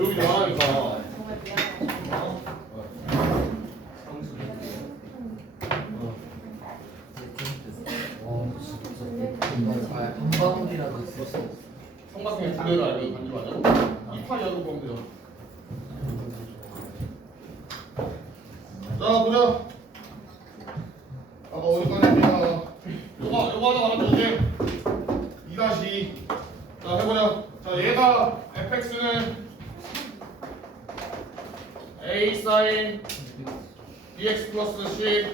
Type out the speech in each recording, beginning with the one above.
여기 방울이라도 쓸수 없어. 삼각형의 두 개를 알고 만들어가자고. 이 파이 알고 보면 보자. 아까 어디까지 했냐. 요거, 요거 하자 말하면 이제 2 다시. 자, 해보자. 자, 얘가 fx는 a 사인 bx 플러스 c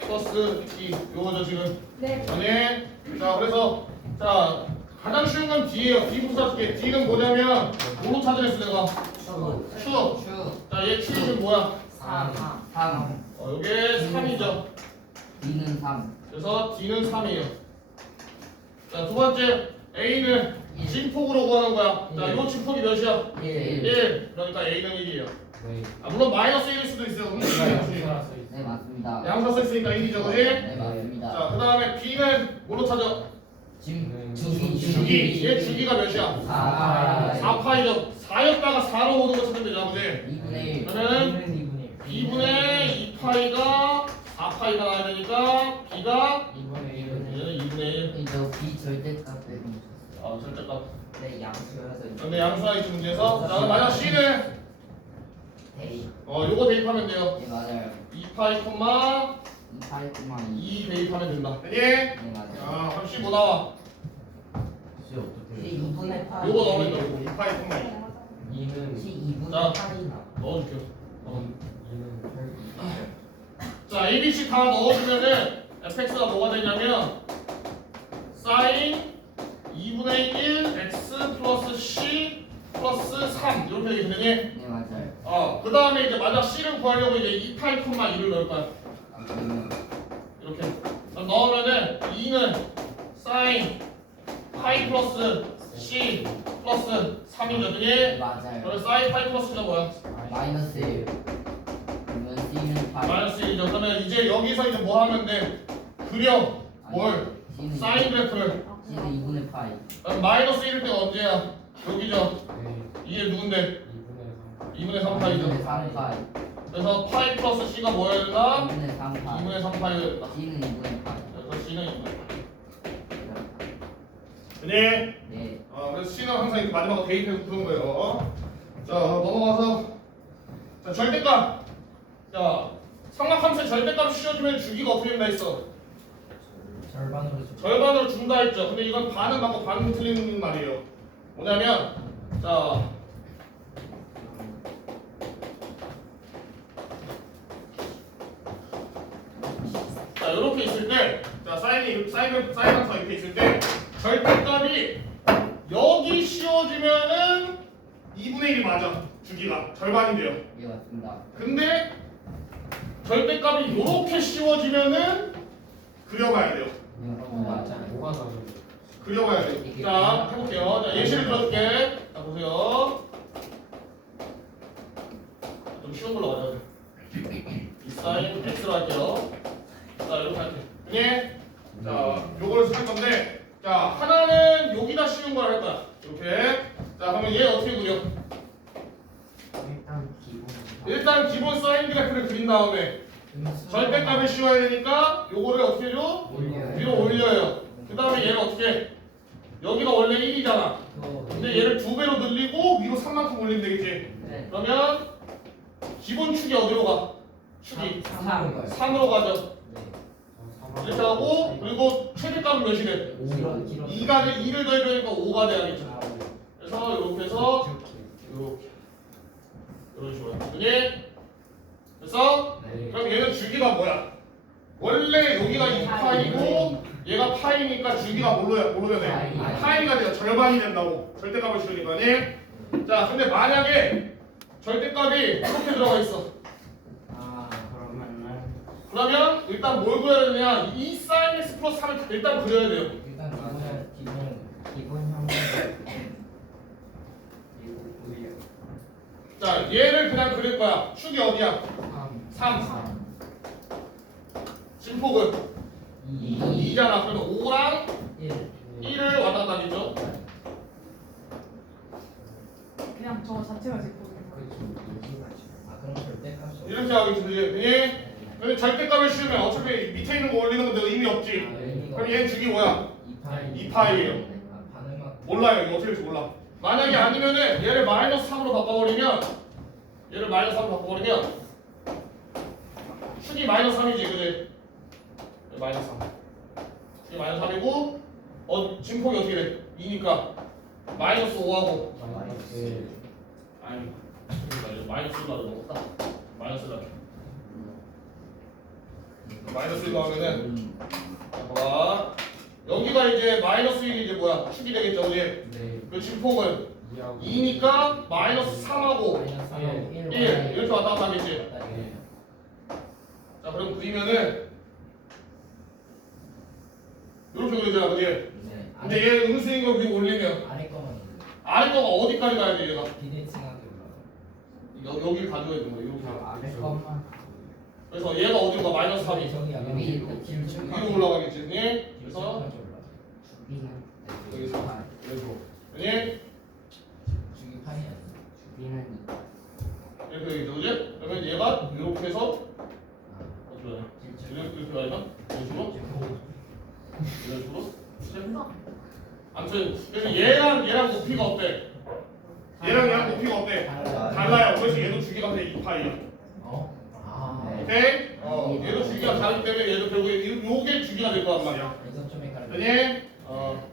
플러스 2 요거죠 지금. 네. 아니, 자 그래서 자 가장 쉬운 건 D예요. D 부사 줄게. D는 뭐냐면 뭘로 찾아냈어 내가? 추. 추. 추. 자얘 Q는 뭐야? 삼. 삼. 어, 요게 3이죠. D는 삼. 그래서 D는 3이에요. 자 두 번째 A는 일. 진폭으로 구하는 거야. 자, 일. 요 진폭이 몇이야? 일. 1. 그러니까 A는 1이에요. 네. 아, 물론 마이너스 1일 수도 있어요. 네 맞습니다. 양사 썼으니까 1이죠, 그지? 네 맞습니다. 자, 그 다음에 B는 뭘로 찾아? 지금 주기 주기. 얘 주기가 몇이야? 사. 4파이죠. 4였다가 4로 오는 거 찾으면 되죠, 그지? 2분의 1. 그러면 2분의 2파이가 4파이가 나야 되니까 B가 2분의 1은 얘는 2분의 1. 이거 B 절대값 빼고 아, 절대값. 네 양수여서 근데 양수하기 문제에서 자, 그럼 만약 C는 A. 어, 요거 대입하면 돼요. 네 맞아요. 2파이 콤마 28,2. 2 대입하면 된다. 되니? 네 맞아요. 자, 그럼 C 뭐 나와? C 어떻게 C 2분의 8. 요거 넣으면 돼. 요거 2파이 콤마 2. 2는 C 2분의 자. 8이나. 넣어줄게요. 어. 2는 8 자, A, B, C 다 넣어주면은 fx가 뭐가 되냐면 sin 2분의 1 x 플러스 c 플러스 3 이렇게 되니? 네 맞아요. 어, 그 다음에 이제 만약 c를 구하려고 이제 2파이 콤마 2를 넣을 거야. 음, 이렇게 넣으면은 2는 sin 파이 플러스 c 플러스 3이거든요. 네 맞아요. 그럼 sin 파이 플러스가 뭐야? 마이너스 1. 그러면 C는 8. 마이너스 1이죠. 그러면 이제 여기서 이제 뭐 하면 돼? 그려 뭘? C는 사인 그래프를 C는 2분의 8. 그럼 마이너스 1일 때가 언제야? 여기죠. 네. 이게 누군데? 2분의 2분의 3 파이죠. 3 파이. 그래서 파이 플러스 c가 된다? 2분의 3 파이. 2분의 3 파이가 된다. C는 2분의 8. 그래서 c는 2분의 8. 네. 네. 어, 그래서 C는 항상 이렇게 마지막으로 대입해서 푸는 거예요. 자, 넘어가서 자, 절대값. 자, 삼각함수의 절대값 씌워주면 주기가 어떻게 된다 했어? 절반으로 줄 절반으로 준다 했죠. 근데 이건 반은 맞고 반은 틀린 말이에요. 뭐냐면 자, 자 이렇게 있을 때, 자 사인이 사인 사인 항상 이렇게 있을 때 절대값이 여기 씌워지면은 2분의 1이 맞아. 주기가 절반인데요. 네 맞습니다. 근데 절대값이 이렇게 씌워지면은 그려가야 돼요. 네 맞습니다. 뭐가 다르죠? 그려봐야 돼. 자, 해볼게요. 자, 예시를 들어줄게. 자, 보세요. 좀 쉬운 걸로 가자. 이 사인 x로 할게요. 자, 이렇게 할게요. 예? 자, 요걸 할 건데, 자, 하나는 여기다 씌운 걸 할 거야. 이렇게. 자, 그러면 얘 어떻게 그려? 일단 기본 일단 기본 사인 그래프를 그린 다음에 절대값을 씌워야 되니까 요거를 어떻게 해줘? 올려요. 위로 올려요. 그 다음에 얘를 어떻게 해? 여기가 원래 1이잖아. 근데 얘를 두 배로 늘리고 위로 3만큼 올리면 되겠지. 네. 그러면 기본 축이 어디로 가? 축이 3으로 가죠. 이렇게 하고 그리고 최대값은 몇이래? 2가 2를 더해주니까 5가 돼야겠죠. 그래서 이렇게 해서 이렇게 이런 식으로 그지? 그래서 네. 그럼 얘는 주기가 뭐야? 원래 여기가 2파이고 얘가 파이니까 주기가 뭘로 뭘로 되네? 파이. 파이가 돼요. 절반이 된다고. 절대값을 씌우니까 아니? 자, 근데 만약에 절대값이 이렇게 들어가 있어. 그러면 일단 뭘 그려야 되냐? 이 사인 x 플러스 3을 일단 그려야 돼요. 일단 기본 기본 기본 형태 자, 얘를 그냥 그릴 거야. 축이 어디야? 3 3. 진폭은 2 2잖아. 그러면 5랑 1 1을 왔다 갔다 하겠죠? 그냥 저 자체가 제 거예요. 아 그럼 절대 값이 없- 이렇게 하겠지 그지? 예? 근데 절대값을 씌우면 어차피 밑에 있는 거 올리는 건데 의미 없지. 아, 의미가 그럼 얘 주기 뭐야? 이파이. 이파이예요. 아 반응만 몰라요. 이거 어떻게 될지 몰라. 만약에 아니면은 얘를 마이너스 3으로 바꿔버리면 얘를 마이너스 3으로 바꿔버리면 축이 마이너스 3이지 그지? 얘 마이너스 3 축이 마이너스 3이고 어 진폭이 어떻게 돼? 2니까 마이너스 5하고. 마이너스 아니 그러니까 마이너스 1로 넘었다. 마이너스 1로 마이너스 1로 하면은 자, 봐봐 여기가 이제 마이너스 1이 이제 뭐야? 축이 되겠죠 그지? 네. 그 진폭은 이하고 2니까 마이너스 3하고 마이너스 3하고 1 1 이렇게 왔다 갔다 하겠지? 네. 자 그럼 그리면은 이렇게 그리잖아 그지? 네. 근데 얘 음수인 거 위로 올리면 아래 거만 아래 거가 어디까지 가야 돼 얘가? 비대칭하게 올라가 여, 여기 가져야 되는 거야 이렇게. 아래 것만 그래서 얘가 어디로 가 마이너스 3이 저기 약간 여기 위로 길쭉 위로 올라가겠지 그지? 그래서 여기서 그지? 주기 파이 아니야 주비는 이렇게 되겠죠 그지? 그러면 얘가 이렇게 해서 아 어떻게 하냐 이렇게 이렇게 가야 되나? 이런 식으로? 이런 식으로? 아무튼 그래서 얘랑 얘랑 높이가 어때? 얘랑 얘랑 높이가 어때? 달라요. 그래서 얘도 주기가 근데 2파이야. 오케이? 어, 얘도 주기가 다르기 때문에 얘도 결국에 이- 요게 주기가 될 거란 말이야. 이거 좀 헷갈려 그지? 어.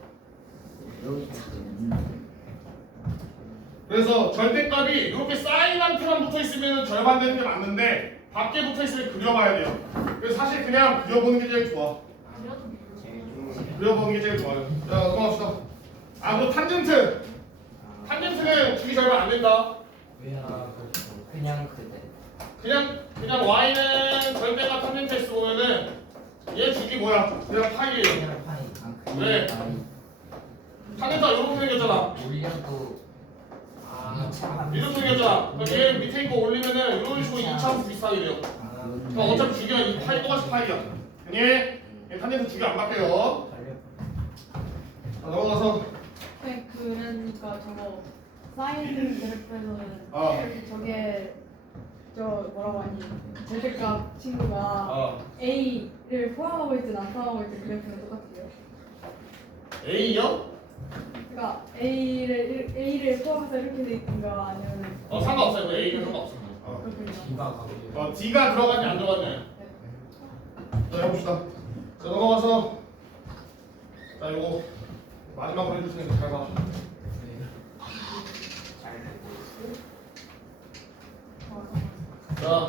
그래서 절대값이 이렇게 사인한테만 붙어 있으면 절반 되는 게 맞는데 밖에 붙어 있으면 그려봐야 돼요. 그래서 사실 그냥 그려보는 게 제일 좋아. 그려보는 게 제일 좋아요. 자, 넘어갑시다. 아, 그 탄젠트. 탄젠트는 주기 절반 안 된다. 그냥 그대 그냥 그냥 y는 절대값 탄젠트 S 보면은 얘 주기 뭐야? 그냥 파이예요. 그냥 파이 아 네. 아니 탄젠트가 이렇게 생겼잖아. 올려도 아 이렇게 생겼잖아. 그럼 얘 밑에 있고 올리면은 이런 식으로 2차함수 비슷하게 돼요. 아 그럼 어차피 주기가 이 파이 똑같이 파이야. 그니 얘 탄젠트 주기 안 바뀌어요. 자, 넘어가서 네, 그러니까 저거 사인 그래프에서는 어. 저게 저 뭐라고 하니 절대값 친구가 어, A를 포함하고 있든 안 포함하고 있든 그래프는 똑같아요. A요? 그러니까 A를 A를 포함해서 이렇게 돼 있든가 아니면 어 상관없어요. A는 상관없어. 어. 그렇군요. 어, D가 들어갔냐 안 들어갔냐. 자 해봅시다. 자 넘어가서 자 이거 마지막으로 해줄 테니까 잘 봐. 자.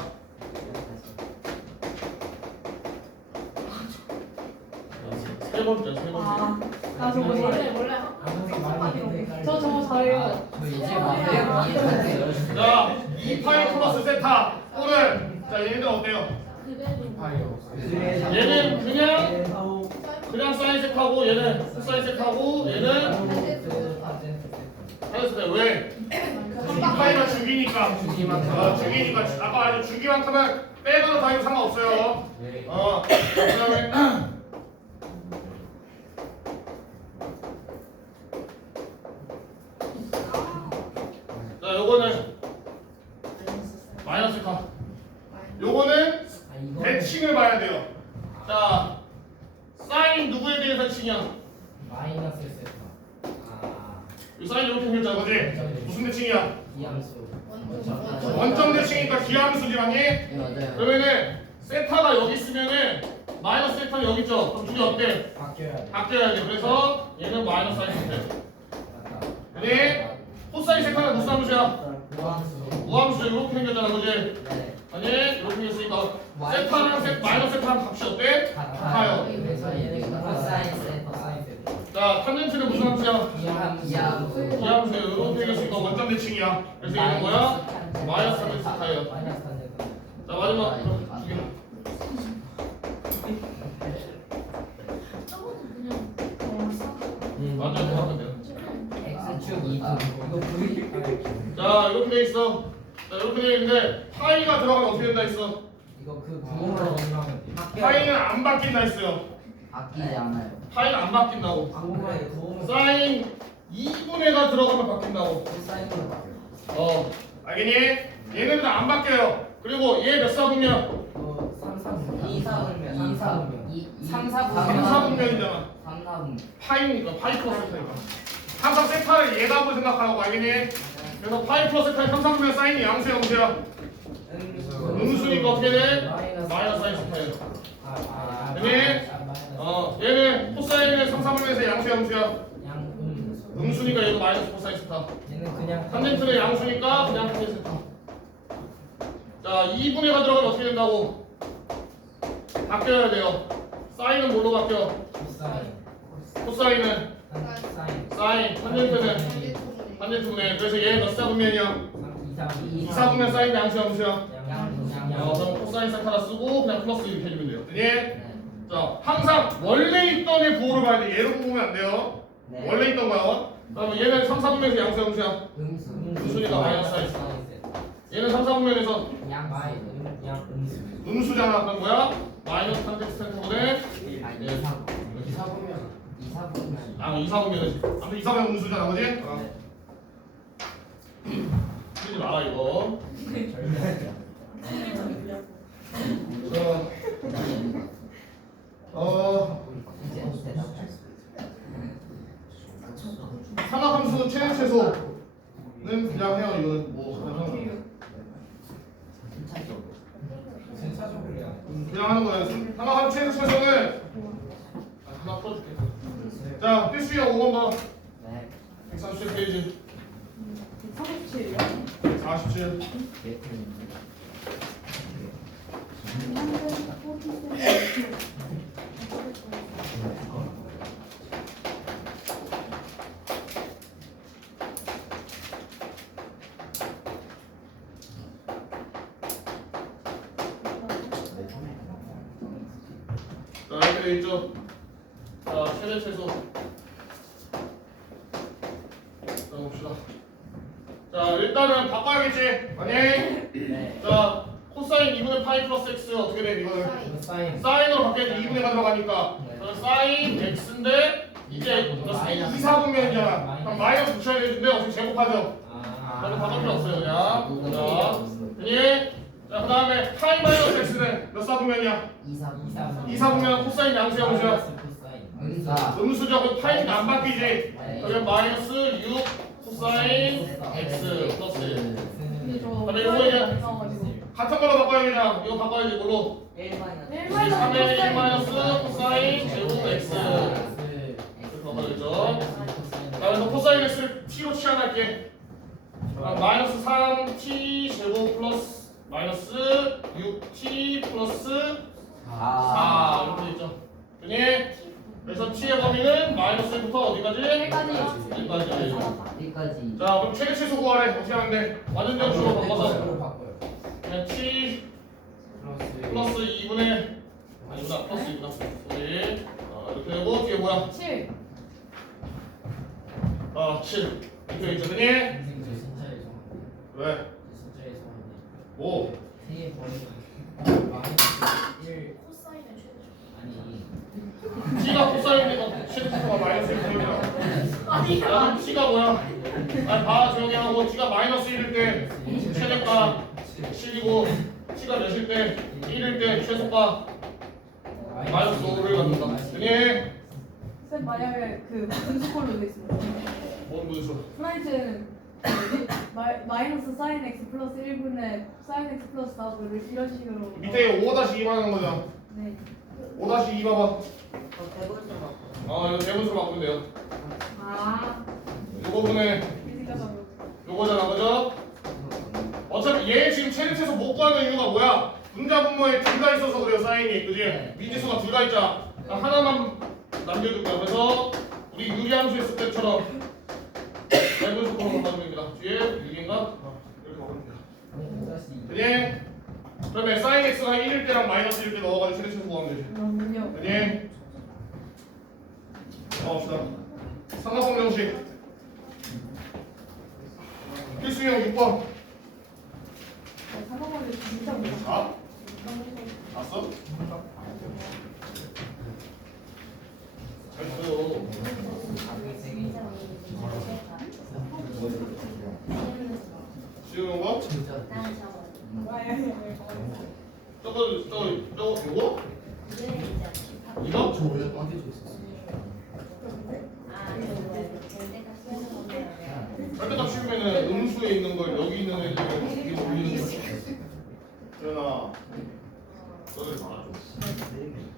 세 번째 세 번째. 아, 나 저거 잘해. 원래 아무리 많이 해도 헷갈려 저 저거 잘해요. 아, 저 이제 이해가세요 자, 2파이 플러스 세타 오늘 자 얘네들 어때요? 그대로 파이 없어 얘는 그냥 그냥 사인 색하고 얘는 코사인 색하고 얘는 하였을 왜? 2파이가 주기니까 주기만큼. 어, 주기니까 아까 말했죠 주기만큼은 빼거나 더해도 상관없어요 네어 그다음에 자 요거는 마이너스 카 요거는 아 이거 대칭을 봐야 돼요 자 사인 누구에 대해서 대칭이야? 마이너스 세타 아 이 사인 이렇게 생겼잖아 그지? 무슨 대칭이야? 이함수 원점. 원점 대칭이니까 기하함수지랑이 네 맞아요 그러면은 세타가 여기 있으면은 마이너스 세타는 여기 둘이 어때? 바뀌어야 돼. 바뀌어야 돼. 그래서 얘는 마이너스 사인 세타 맞다 근데 코사인 세타는 무슨 함수야? 우함수 우함수 이렇게 생겼잖아 그지? 네. 아니 이렇게 생겼으니까 세타랑 세, 마이너스 세타랑 값이 어때? 같아요. 그래서 얘는 코사인 세타 코사인 자 탄젠트는 무슨 함수야? 이함수. 이함수. 이렇게 생겼으니까? 원점 대칭이야? 그래서 얘는 뭐야? 마이너스 탄젠트 세타예요. 마이너스 자 마지막. 그럼 두 개. 완전 정확한데요 X축 2등 이거 V 자 이렇게 돼 있어. 자 이렇게 돼 있는데 파이가 들어가면 어떻게 된다 했어? 이거 그돼 파이는 안 바뀐다 했어요. 아끼지 않아요. 파이는 안 바뀐다고. 구멍에 구멍을 사인 2분의가 들어가면 바뀐다고. 사인으로 바뀌어 어. 알겠니? 얘는 안 바뀌어요. 그리고 얘 몇 사분면? 어, 3, 4분. 2, 4분면 2, 4분면. 2, 3, 4분. 3사분면이잖아 3, 4분 파이니까 파이 플러스 세타니까 항상 세타를 예답을 생각하라고 알겠니? 그래서 파이 플러스 세타의 3사분면 사인이 양수야 음수야? 음수니까 어떻게 돼? 마이너스 사인 아, 됐니? 어 얘는 코사인의 3사분면에서 양수야 음수야? 음수니까 얘도 마이너스 코사인 세타 얘는 그냥. 탄젠트는 양수니까 그냥 코사인 세타 자 2분의가 들어가면 어떻게 된다고? 바뀌어야 돼요 사인은 뭘로 바뀌어? 사인. 코사인은 사인. 사인 탄젠트는 탄젠트분의 그래서 얘 몇 사분면이야? 3, 2, 3. 2 사분면 사인 양수야 음수야? 양, 양, 양, 어, 양. 그럼 코사인 세타라 쓰고 그냥 플러스 이렇게 해주면 돼요? 네. 자 항상 원래 있던 애 부호를 봐야 돼 얘로 보면 안 돼요 네. 원래 있던 거야 그러면 얘는 3, 4분면에서 양수야 음수야? 음수. 음수니까 마이너스 사인 얘는 3, 4분면에서 양, 마이, 음, 양, 음수. 음수잖아 그럼 뭐야? 마이너스 탄젠트 세타분의. 2, 4, 2, 4분면. 2, 4분면 아 2, 4분면이지 아무튼 2, 4분면 음수잖아 그지? 어. 틀리지 마라 이거 자, 어 삼각함수 최대 최소는 그냥 해요 이거는 뭐 그냥 하는 돼. 음, 그냥 하는 거야 삼각함수 최대 최소는 자, 필수야 5번 봐. 네. 137 페이지. 47. 47. 붙여야 되는데 어떻게 제곱하죠? 아. 그럼 바꿀 필요 없어요 그냥. 자 됐니? 자 그 다음에 파이 마이너스 x는 몇 4분면이야? 2, 4, 2, 4분. 2, 4분면 코사인 양수야 음수야 코사인. 음사 음수적으로 파이가 안 바뀌지? 네. 그러면 마이너스 6 코사인 x 플러스. 근데 저 근데 이거 이제- 안 나와가지고 같은 걸로 바꿔야 그냥. 이거 바꿔야지 뭘로? 1 마이너스. 1 3의 1 마이너스 마이너스 코사인 제곱 x. 이렇게 바꿔야죠. 자 그래서 코사인 x를 t로 치환할게. 아, 마이너스 3t 제곱 플러스 마이너스 6t 플러스 4 이렇게 돼 있죠? 그니 그래서 t의 범위는 마이너스 1부터 어디까지? 1까지 1까지. 여기까지. 자 그럼 최대 최소 구하래. 어떻게 하면 돼? 완전 정수로 바꿔서. 으로 바꿔요. 그냥 t 플러스. 플러스 2분의 아니구나 플러스 2구나 소리 어, 이렇게 되고 뒤에 뭐야? 7 아, 7 이렇게 있죠 죄송한데. 왜? 진짜 죄송한데. 뭐? 세개 버리고 마이너스 1 코사인의 최대 아니 t가 코사인이니까 최대 최소가 마이너스 1 되잖아 아니 야, t가 뭐야? 아니 봐 조용히 하고 t가 마이너스 1일 때 최대가 7이고 t가 몇일 때 1일 때 최소가 마이너스 5를 갖는다 그니? 쌤 만약에 그 분수꼴로 돼 있으면 뭔 문수? 플라이트는 뭐지? 마- 마이너스 사인 x 플러스 1분의 사인 x 플러스 4를 이런 식으로. 밑에 5-2만 하는 거죠? 네. 5-2 봐봐. 더 대본수 바꿔 어 이거 대분수로 바꾸면 돼요. 아, 요거 분의 이 생각하고 요거잖아 그죠? 어차피 얘 지금 최소 못 구하는 이유가 뭐야? 분자 분모에 둘 다 있어서 그래요 사인이. 그지? 네. 미지수가 둘 다 있잖아. 그러니까 하나만 남겨줄 거야 그래서 우리 유리함수 했을 때처럼 대분수 걸로 바꿔주면 됩니다 뒤에 유리인가? 어, 이렇게 됩니다 다시 그지? 그러면 사인 x가 1일 때랑 마이너스 1일 때 넣어가지고 최대 최소 구하면 되지 그러면요 그지? 넣읍시다 삼각형 정식 필수형 6번 상관관계 진짜 몰라 아? 봤어? 얘가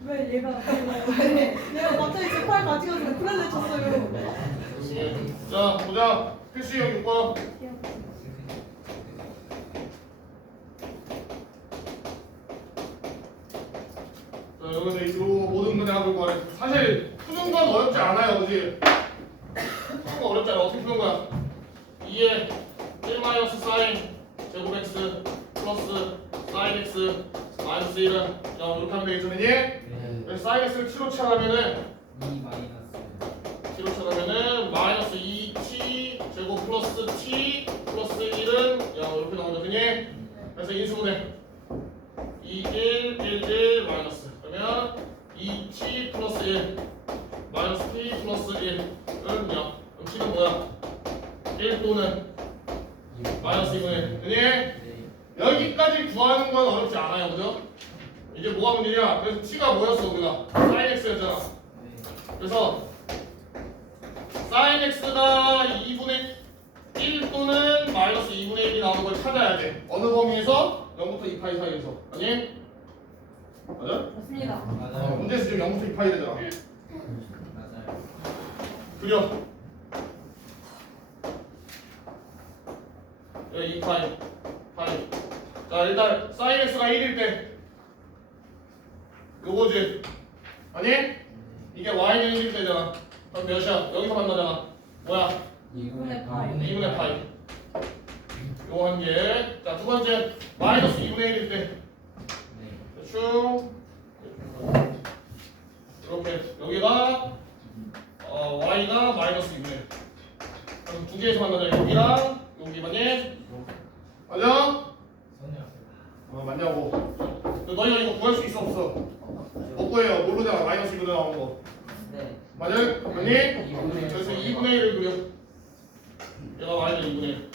왜 얘가 갑자기 제팔 가지고서 프렌드 쳤어요 예. 자 보자. 필수형 6번. 자 여기서 이 모든 문제학을 구하래. 사실 푸는 건 어렵지 않아요, 그지? 푸는 거 어렵지 않아. 어떻게 푸는 거야? 2에 1 마이너스 사인 제곱 x 플러스 사인 x 마이너스 1은 야 이렇게 하면 되겠죠, 니 네. 사인 x를 t로 취하면은 2 마이너스. 취하면은 마이너스 2t 제곱 플러스 t 플러스 1은 야 이렇게 나오죠, 그니 그래서 인수분해 2, 1, 1, 1 마이너스 그러면 2t 플러스 1 마이너스 t 플러스 1은 0 그럼 t는 뭐야? 1 또는 마이너스 2분의 1 네. 여기까지 구하는 건 어렵지 않아요 그죠? 이제 뭐가 문제냐 그래서 t가 뭐였어 우리가 sin x였잖아 네. 그래서 sin x가 2분의 1 또는 마이너스 2분의 1이 나오는 걸 찾아야 돼. 어느 범위에서? 0부터 2파이 사이에서. 아니? 맞아? 맞습니다. 맞아요. 문제 수준 0부터 2파이 되잖아. 맞아요. 그려. 여기 2파이 파이 자 일단 sin x가 1일 때. 요거지. 아니? 이게 y는 1일 때잖아. 그럼 몇이야? 여기서 만나잖아. 뭐야? 2분의 파이 2분의 파이 요거 한 개. 자, 두 번째. 마이너스 2분의 1일 때. 네. 대충 이렇게 여기가 어, y가 마이너스 2분의 1 그럼 두 개에서 만나자. 여기랑 여기 맞니? 맞아? 어, 맞냐고. 너희가 이거 구할 수 있어 없어? 못 구해요. 모르잖아. 마이너스 2분의 나오는 거 네. 맞아요? 맞니? 그래서 2분의 1을 그려 얘가 y는 2분의 1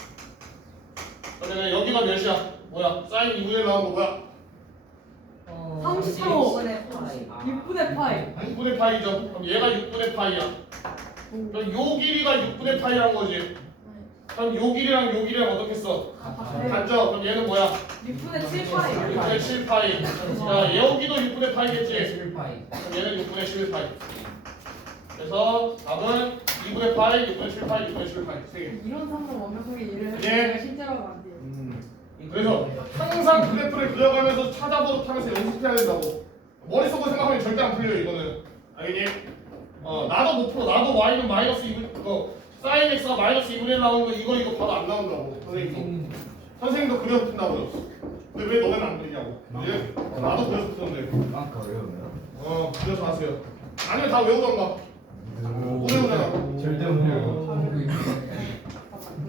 그러면 여기가 몇이야? 뭐야? 사인 2분의 1 나오는 거 뭐야? 어, 34호. 6분의 파이. 6분의 파이 6분의 파이죠. 그럼 얘가 6분의 파이야. 그럼 요 길이가 6분의 파이란 거지. 그럼 요 길이랑 요 길이랑 어떻게 써? 네. 같죠? 그럼 얘는 뭐야? 6분의 7 파이 6분의 7 파이. 자, 여기도 6분의 파이겠지. 7파이. 그럼 얘는 6분의 11 파이. 그래서 답은 2분의 파이, 6분의 7 파이, 6분의 11 파이. 세 개. 이런 상품 완벽하게 이해를 예. 해야 실제로 하면 안 돼요 그래서 항상 그래프를 그려가면서 찾아보고 하면서 연습해야 된다고. 머릿속으로 생각하면 절대 안 풀려요, 이거는. 알겠니? 어, 나도 못 풀어. 나도 y는 마이너스 2분, 그거, 사인 x가 마이너스 2분의 1 나오는 거 이거 이거 봐도 안 나온다고. 선생님도. 선생님. 선생님도 그려 푼다고요. 근데 왜 너네는 안 그리냐고. 이제 나도 그려서 푸는데. 아 그래요? 어, 그려서 하세요. 아니면 다 외우던가. 못 외우잖아. 절대 못 해요.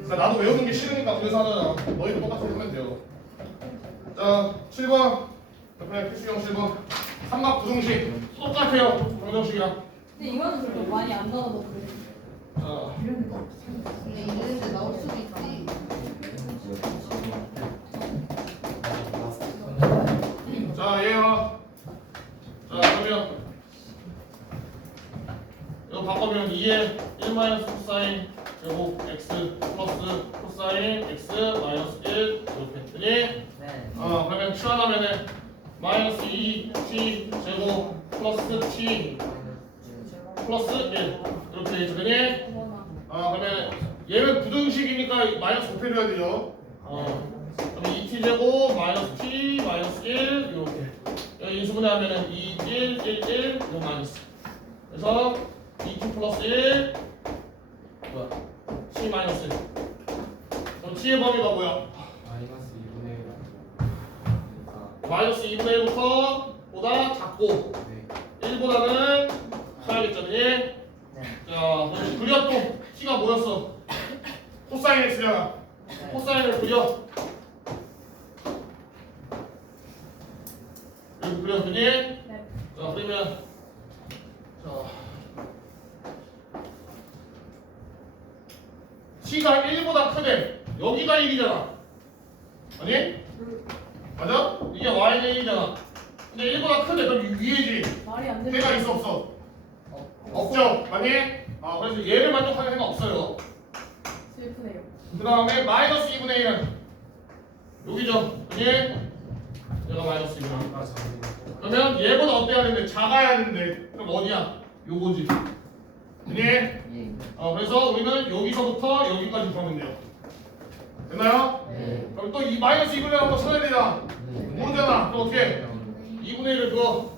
그러니까 나도 외우는 게 싫으니까 그래서 하잖아. 너희도 똑같이 하면 돼요. 자, 7번. 옆에 필수형 7번. 삼각 부등식. 똑같아요. 정정식이랑. 근데 이거는 좀 많이 안 나와도 그래 자, 근데 이랬는데 나올 수도 있지. 자, 얘야. 자, 그러면 바꿔면 2에 1 마이너스 코사인 제곱 x 플러스 코사인 x 마이너스 1 이렇게 되니? 네. 어, 그러면 치환하면은 마이너스 2t 제곱 플러스 t 플러스 1 이렇게 되죠, 되니? 어, 그러면 얘는 부등식이니까 마이너스 곱해줘야 되죠. 어, 그럼 2t 제곱 마이너스 t 마이너스 1 이렇게 여기 인수분해 하면은 2, 1, 1, 1 이거 마이너스. 그래서 2t 플러스 1 뭐야? t 마이너스 1. 그럼 t의 범위가 뭐야? 마이너스 2분의 1. 마이너스 2분의 1부터 보다 작고 네. 1보다는 커야겠죠, 니? 네. 자, 그럼 그려 또 t가 뭐였어? 코사인 x잖아. 네. 코사인을 그려. 여기 그렸더니 네. 자 그러면 자 t가 1보다 크대. 여기가 1이잖아. 아니? 맞아? 이게 y는 1이잖아. 근데 1보다 큰데 그럼 위에지. 말이 안 되는 해가 있어 없어? 없죠. 아니? 아 그래서 얘를 만족하는 해가 없어요. 슬프네요. 그 다음에 마이너스 2분의 1은 여기죠. 아니? 얘가 마이너스 2분의 1. 아 저는 그러면 얘보다 어때야 되는데 작아야 되는데 그럼 어디야? 요거지. 아니? 예. 어 그래서 우리는 여기서부터 여기까지 구하면 돼요. 됐나요? 네. 그럼 또 이 마이너스 2분의 1 한번 찾아야 되잖아. 모르잖아. 그럼 어떻게? 2분의 1을 그어.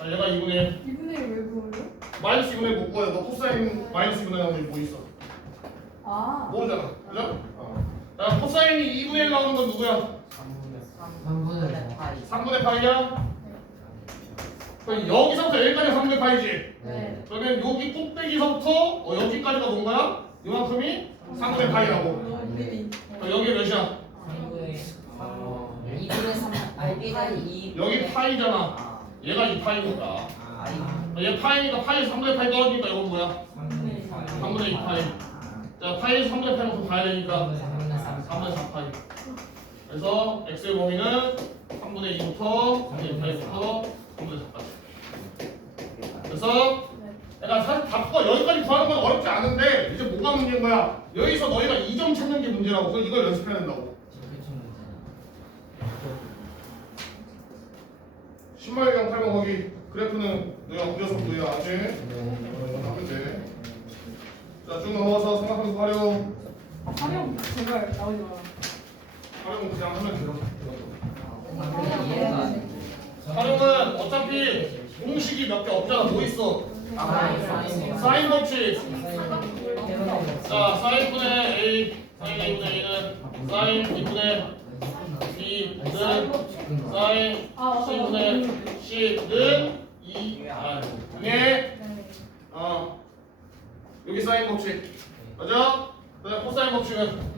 아 얘가 2분의 1. 2분의 1왜 그거예요? 마이너스 2분의 1 못 구해. 너 코사인 마이너스 2분의 1 나오는 뭐 있어? 아, 모르잖아. 그죠? 어. 자 코사인이 2분의 1 나오는 건 누구야? 3분의 4. 3분의 파이야? 그럼 여기서부터 여기까지 3분의 파이지? 네. 그러면 여기 꼭대기서부터 어, 여기까지가 뭔가요? 이만큼이 3분의 파이라고. 너님이 그럼 여기 몇이야? 3분의 3 2분의 3. 아니, 얘가 2. 여기 파이잖아. 아. 얘가 이 파이니까. 아. 얘 파이니까 파이 3분의 파이 떨어지니까 이건 뭐야? 3분의 4 3분의 2 파이. 자, 파이 3분의 파이만큼 가야 되니까 3분의 3. 3분의 4 파이. 그래서 x의 범위는 3분의 2부터 3분의 2파이부터 3분의 4까지. 그래서 네. 내가 사실 답과 여기까지 구하는 건 어렵지 않은데 이제 뭐가 문제인 거야? 여기서 너희가 2점 찾는 게 문제라고. 그래서 이걸 연습해야 된다고. 10마리랑 8번 거기 그래프는 너희가 그려서 보여야 알지? 어, 하면 돼. 자, 쭉 넘어가서 삼각함수 활용. 아, 활용 제발 나오지 마. 활용은 그냥 하면 돼요. 돼. 활용은 어차피 공식이 몇 개 없잖아. 뭐 있어? 사인 법칙. 자, 사인분의 A, 사인 A분의 A는 사인 B분의 B는 사인 아. C분의 C는 2 R. 네. 네. 어. 여기 사인 법칙. 맞아? 그다음 코사인 법칙은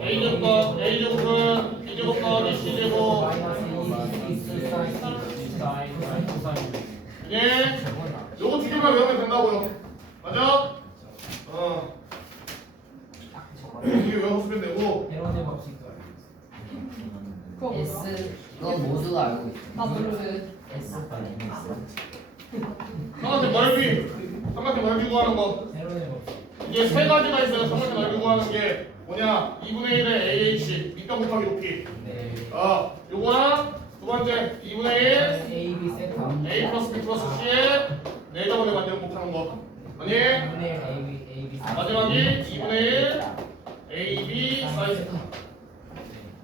A 제곱과 A 제곱은 B 제곱 더하기 C 제곱. 예. 요거 두 개만 외우면 된다고요. 맞아? 어. 이게 외웠으면 되고. 헤론의 법칙도 그거 뭐야? S. 이건 모두가 알고 있어. 나 몰라. S. 삼각형 넓이. 삼각형 넓이 구하는 거. 헤론의 법칙 이게 세 가지가 있어요. 삼각형 넓이 구하는 게 뭐냐? 2분의 1의 AH 밑변 곱하기 높이. 네 어. 요거랑 두 번째 2분의 1 A, B 세타 A 플러스 B 플러스 C의 네 내점원에 만들어 곱하는 거. 아니? 2분의 1 A, B, A, B 세타 마지막이 2분의 1 A, B 사인 세타.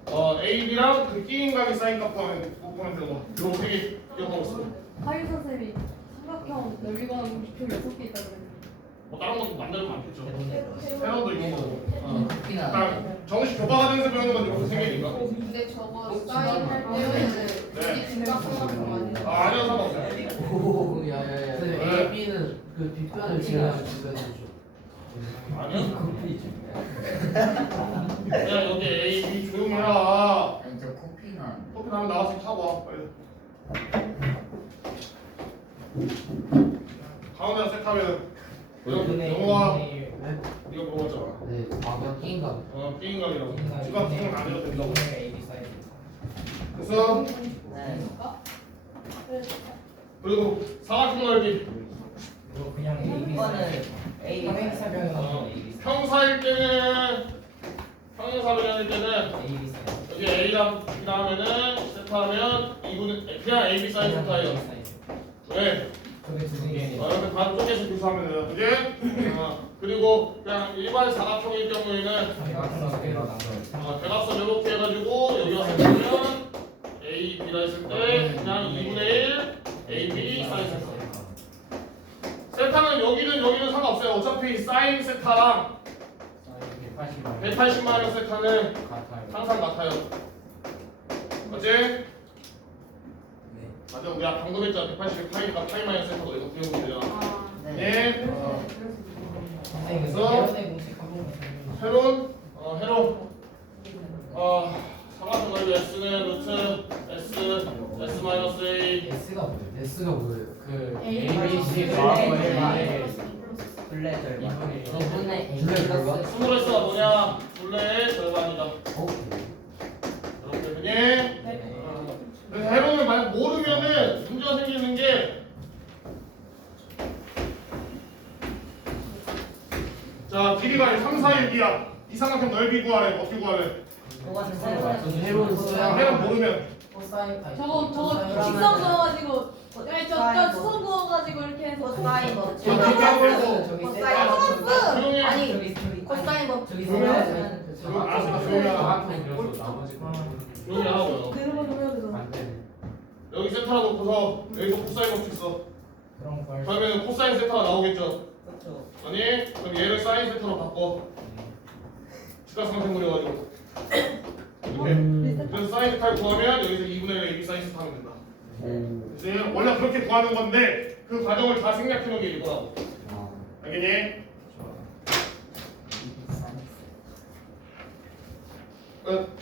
어, A, B랑 그 끼인 각의 사인 값 구하면 곱하면 되고. 요거 되게 기억하고 있어. 하유 선생님이 삼각형 넓이 구하는 목표 6개 있다고 그랬는데. 뭐 다른 것도 만들면 많겠죠. 새로도 있고. 어. 딱 정식 교과과정에서 배우는 건 이렇게. 근데 저거 사인 할 때는 네. 진짜 생각하면 안 돼. 아, 아니요, 상관없어요. 오, 야 야 야. 네. A, B는 그 뒷변을 지나면 주변을 줘. 아니요. 커피죠. 그냥 여기 A, B 조용히 해라. 아니 저 커피는 안 돼. 커피 나면 나가서 타고 와, 빨리. 가운데 세타면 영어 와 2분의 1 이거 물어봤잖아. 네. 아, 끼인가? 어, 삐인각이라고. 지가 부정은 안 해도 된다고. 2분의 A, B 사이즈 그래서 네. 그리고 사각형 넓이 이거 그냥 A, B 이거는 사이즈 A, 삼행사변은 어, A, B 사이즈 평사일 때는 평행사변일 때는 A, B 사이즈 여기 A랑 B 나오면은 세타하면 2분의 그냥 A, B 사인 세타예요. 왜? 그게 두 개. 어, 이렇게 반쪽에서 교수하면 돼요. 그지? 어, 그리고 그냥 일반 사각형일 경우에는 나눠. 어, 대각선 이렇게 해가지고 여기 와서 보면 A, B라 했을 때 그냥 2분의 1 A, B 사인 세타. 세타는 여기는 여기는 상관없어요. 어차피 사인 세타랑 180만 180마이너스 세타는 같아요. 항상 같아요. 맞지? 네. 맞아. 우리가 방금 했잖아. 180이 파이니까 파이 마이너스 세타도 이거 되잖아. 아, 네. 어. 선생님 그래서 공식 한 주세요. 헤론, 어, 헤론. 어, 삼각형 넓이 S는 루트 S, S 마이너스 A. S가 뭐예요? S가 뭐예요? 그 A, A, B, C 네. 더하고 네. 1의 둘레 절반. 이분의 저분의 A 스몰 S가 뭐냐? 둘레의 절반이다. 어? 문제가 생기는 게 자, 길이가 상사의 기야 이 삼각형 넓이 구하래. 어떻게 구하래? 아, 해로 모르면 저거 저거 직선 그어가지고 저저 수선 그어가지고 이렇게 해서 사인 뭐. 저기 빼고. 저기 코사인 뭐. 조용히 해. 아니 저기 저기 코사인 뭐. 저기 생각나. 그러면 알아서 아, 나머지 그러면 안 돼. 여기 세타라 놓고서 여기서 코사인 법칙 써. 그런 걸. 그러면 코사인 세타가 나오겠죠. 그렇죠. 아니 그럼 얘를 사인 세타로 바꿔. 직각삼각형 그려가지고. 이렇게. 그래서 사인 세타를 구하면 여기서 2분의 1 AB 사인 세타 하면 된다. 이제 원래 그렇게 구하는 건데 그 과정을 다 생략해 놓은 게 이거라고. 알겠니? 끝.